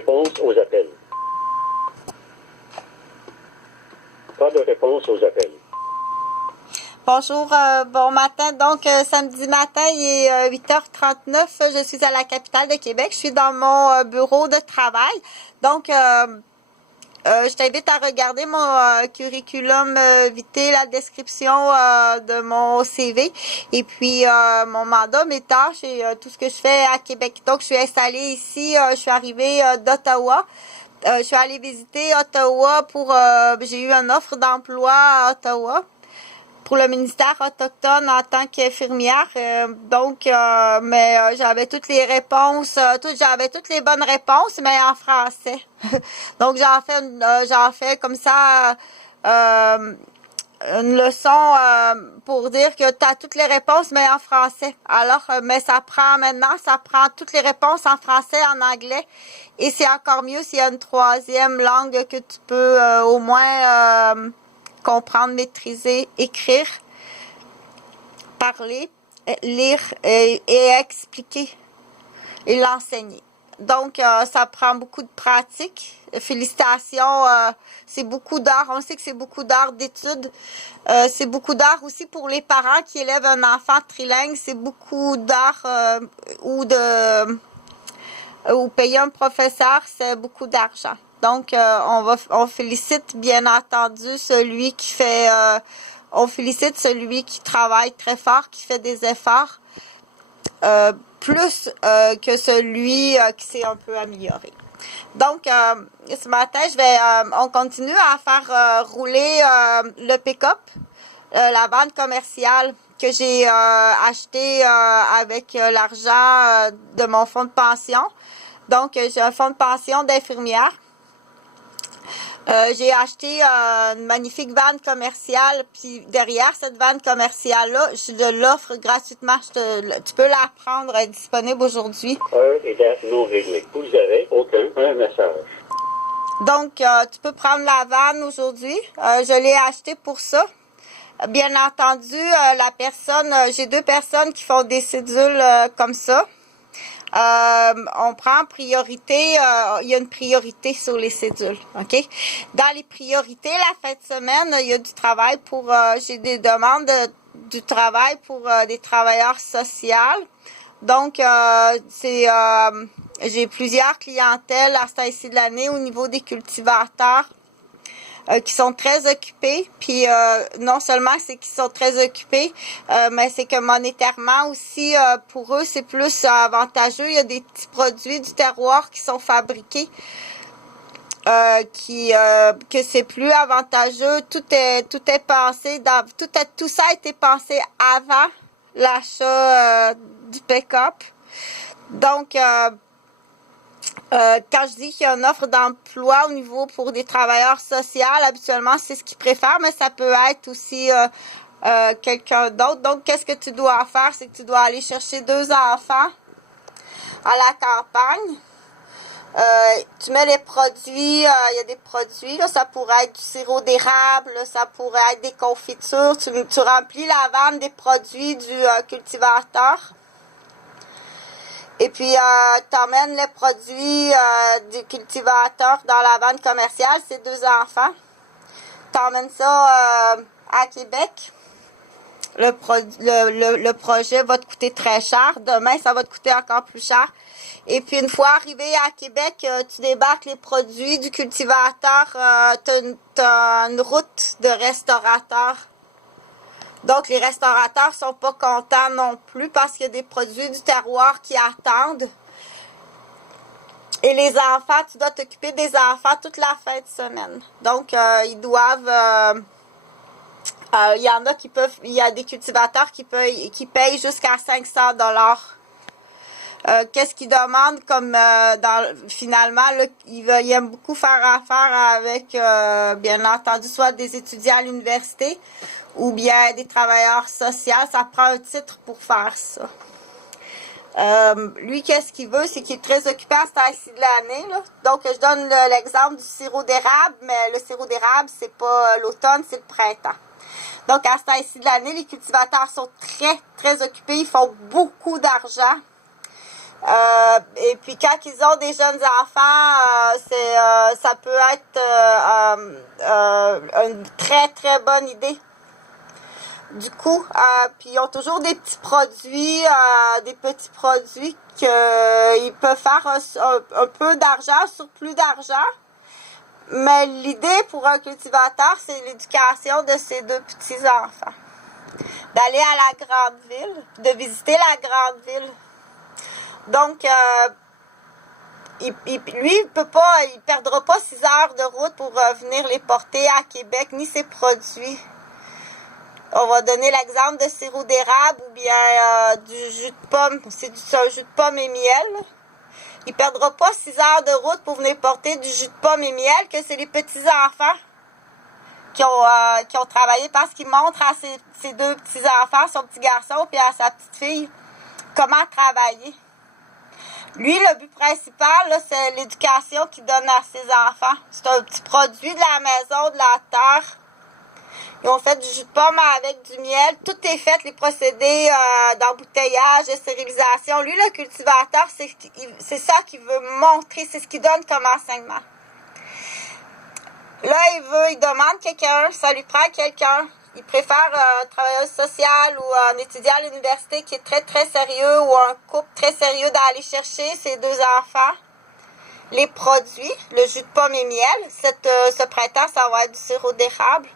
réponse aux appels. Pas de réponse aux appels. Bonjour, bon matin. Donc, samedi matin, il est 8h39. Je suis à la capitale de Québec. Je suis dans mon bureau de travail. Donc, je t'invite à regarder mon curriculum vitae, la description de mon CV et puis mon mandat, mes tâches et tout ce que je fais à Québec. Donc, je suis installée ici. Je suis arrivée d'Ottawa. Je suis allée visiter Ottawa pour... j'ai eu une offre d'emploi à Ottawa pour le ministère autochtone en tant qu'infirmière. Mais j'avais toutes les réponses, j'avais toutes les bonnes réponses, mais en français. Donc, j'en fais comme ça une leçon pour dire que tu as toutes les réponses, mais en français. Alors, mais ça prend toutes les réponses en français, en anglais. Et c'est encore mieux s'il y a une troisième langue que tu peux au moins... comprendre, maîtriser, écrire, parler, lire et expliquer et l'enseigner. Donc, ça prend beaucoup de pratique. Félicitations, c'est beaucoup d'heures. On sait que c'est beaucoup d'heures d'études. C'est beaucoup d'heures aussi pour les parents qui élèvent un enfant trilingue. C'est beaucoup d'heures ou payer un professeur, c'est beaucoup d'argent. Donc, on félicite bien entendu celui qui fait, on félicite celui qui travaille très fort, qui fait des efforts, plus que celui qui s'est un peu amélioré. Donc, ce matin, on continue à faire rouler le pick-up, la vanne commerciale que j'ai acheté avec l'argent de mon fonds de pension. Donc, j'ai un fonds de pension d'infirmière. J'ai acheté une magnifique vanne commerciale, puis derrière cette vanne commerciale-là, je te l'offre gratuitement. Tu peux la prendre, elle est disponible aujourd'hui. Heure et date non réglée. Vous avez un message. Donc, tu peux prendre la vanne aujourd'hui. Je l'ai acheté pour ça. Bien entendu, j'ai 2 personnes qui font des cédules comme ça. On prend priorité, il y a une priorité sur les cédules, OK? Dans les priorités, la fin de semaine, il y a du travail j'ai des demandes du travail pour des travailleurs sociaux. Donc, j'ai plusieurs clientèles à ce temps-ci de l'année au niveau des cultivateurs. Qui sont très occupés, puis non seulement c'est qu'ils sont très occupés, mais c'est que monétairement aussi, pour eux, c'est plus avantageux. Il y a des petits produits du terroir qui sont fabriqués, que c'est plus avantageux. Tout est pensé, tout ça a été pensé avant l'achat du pick-up. Donc, quand je dis qu'il y a une offre d'emploi au niveau pour des travailleurs sociaux, habituellement, c'est ce qu'ils préfèrent, mais ça peut être aussi quelqu'un d'autre. Donc, qu'est-ce que tu dois faire? C'est que tu dois aller chercher 2 enfants à la campagne. Tu mets les produits, il y a des produits, là, ça pourrait être du sirop d'érable, ça pourrait être des confitures. Tu remplis la vanne des produits du cultivateur. Et puis, tu emmènes les produits du cultivateur dans la vanne commerciale, c'est 2 enfants. Tu emmènes ça à Québec. Le projet va te coûter très cher. Demain, ça va te coûter encore plus cher. Et puis, une fois arrivé à Québec, tu débarques les produits du cultivateur. Tu as une route de restaurateur. Donc, les restaurateurs sont pas contents non plus parce qu'il y a des produits du terroir qui attendent. Et les enfants, tu dois t'occuper des enfants toute la fin de semaine. Donc, ils doivent... il y en a il y a des cultivateurs qui payent jusqu'à 500 $. Qu'est-ce qu'ils demandent comme finalement, là, ils aiment beaucoup faire affaire avec, bien entendu, soit des étudiants à l'université ou bien des travailleurs sociaux. Ça prend un titre pour faire ça. Lui, qu'est-ce qu'il veut? C'est qu'il est très occupé à ce temps-ci de l'année, là. Donc, je donne l'exemple du sirop d'érable, mais le sirop d'érable, c'est pas l'automne, c'est le printemps. Donc, à ce temps-ci de l'année, les cultivateurs sont très, très occupés. Ils font beaucoup d'argent. Et puis quand ils ont des jeunes enfants, ça peut être une très très bonne idée. Du coup, puis ils ont toujours des petits produits qu'ils peuvent faire un peu d'argent, surplus d'argent. Mais l'idée pour un cultivateur, c'est l'éducation de ses deux petits-enfants. D'aller à la grande ville, de visiter la grande ville. Donc, lui, il perdra pas 6 heures de route pour venir les porter à Québec, ni ses produits. On va donner l'exemple de sirop d'érable ou bien du jus de pomme. C'est un jus de pomme et miel. Il ne perdra pas 6 heures de route pour venir porter du jus de pomme et miel, que c'est les petits-enfants qui ont travaillé parce qu'il montre à ses deux petits-enfants, son petit garçon puis à sa petite fille, comment travailler. Lui, le but principal, là, c'est l'éducation qu'il donne à ses enfants. C'est un petit produit de la maison, de la terre. Ils ont fait du jus de pomme avec du miel. Tout est fait, les procédés d'embouteillage, de stérilisation. Lui, le cultivateur, c'est ça qu'il veut montrer. C'est ce qu'il donne comme enseignement. Là, il demande quelqu'un, ça lui prend quelqu'un. Il préfère un travailleur social ou un étudiant à l'université qui est très, très sérieux ou un couple très sérieux d'aller chercher ses deux enfants. Les produits, le jus de pomme et miel. Ce printemps, ça va être du sirop d'érable.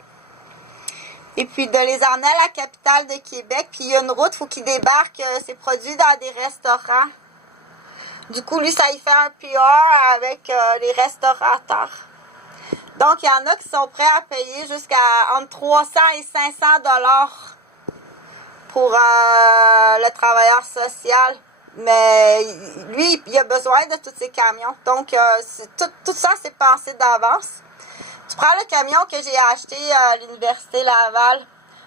Et puis de les emmener à la capitale de Québec. Puis il y a une route, il faut qu'ils débarquent ces produits dans des restaurants. Du coup, lui, ça y fait un PR avec les restaurateurs. Donc, il y en a qui sont prêts à payer jusqu'à entre 300 et 500 $, pour le travailleur social. Mais lui, il a besoin de tous ces camions. Donc, tout ça, c'est pensé d'avance. Tu prends le camion que j'ai acheté à l'Université Laval.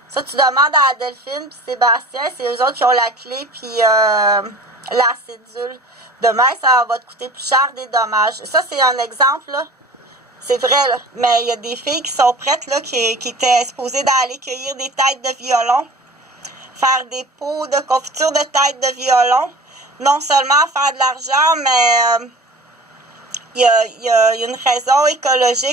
Ça, tu demandes à Delphine puis Sébastien. C'est eux autres qui ont la clé puis la cédule. Demain, ça va te coûter plus cher des dommages. Ça, c'est un exemple, là. C'est vrai, là. Mais il y a des filles qui sont prêtes, là, qui étaient exposées d'aller cueillir des têtes de violon, faire des pots de confiture de têtes de violon. Non seulement faire de l'argent, mais il y a une raison écologique